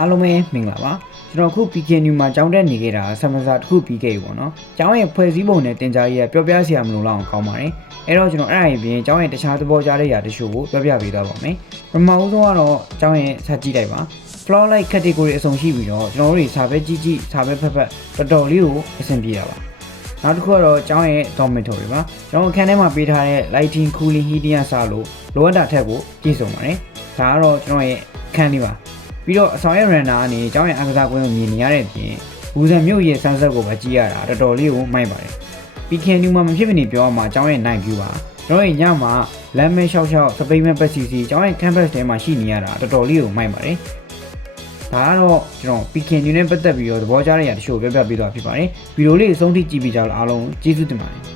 အားလုံးပဲမင်္ဂလာပါကျွန်တော်အခု PKNU မှာကြောင်းတက်နေခဲ့တာဆမ်မစာတစ်ခုပြီးခဲ့ပြီပေါ့နော်ကျောင်းရဲ့ဖွဲ့စည်းပုံနဲ့တင် जा ရေးကပြောပြစရာမလိုတော့အောင်ကောင်းပါတယ်အဲ့တော့ကျွန်တော်အဲ့ဒါရင်ပြင်ကျောင်းရဲ့တခြားသဘောကြားတဲ့ຢာတချို့ကိုပြောပြပေးသွားပါမယ်ပထမဦးဆုံးကတော့ကျောင်းရဲ့ဆက်ကြည့်လိုက်ပါ floor light category အစုံရှိပြီးတော့ကျွန်တော်တို့တွေစာပဲကြီးကြီးစာပဲဖက်ဖက်တော်တော်လေးကိုအဆင်ပြေတာပါနောက်တစ်ခုကတော့ကျောင်းရဲ့ dormitory ပါကျွန်တော်အခန်းထဲမှာပေးထားတဲ့ lighting cooling heating အစားလို့လိုအပ်တာထက်ကိုပြည့်စုံပါတယ်ဒါကတော့ကျွန်တော်ရဲ့အခန်းလေးပါ ပြီးတော့အဆောင်ရဲ့ runner အနေနဲ့အကြောင်းရဲ့အကစားကွင်းကိုမြင်နေရတဲ့အပြင်ဘူးစံမြို့ရဲ့ sunset ကိုပဲကြည့်ရတာတော်တော်လေးကိုမိုက်ပါတယ်။ PKNU မှာမဖြစ်မနေပြောရမှာအကြောင်းရဲ့ night view ပါ။ကျွန်တော်ရဲ့ညမှာလမ်းမဲလျှောက်လျှောက်စပိန်မဲပတ်စီစီအကြောင်းရဲ့ campus ထဲမှာရှိနေရတာတော်တော်လေးကိုမိုက်ပါတယ်။ဒါကတော့ကျွန်တော် PKNU နဲ့ပတ်သက်ပြီးတော့သဘောကျတဲ့အရာတချို့ပြောပြပေးသွားဖြစ်ပါတယ်။ဗီဒီယိုလေးအဆုံးထိကြည့်ပြီးကြလို့အားလုံးကျေးဇူးတင်ပါတယ်။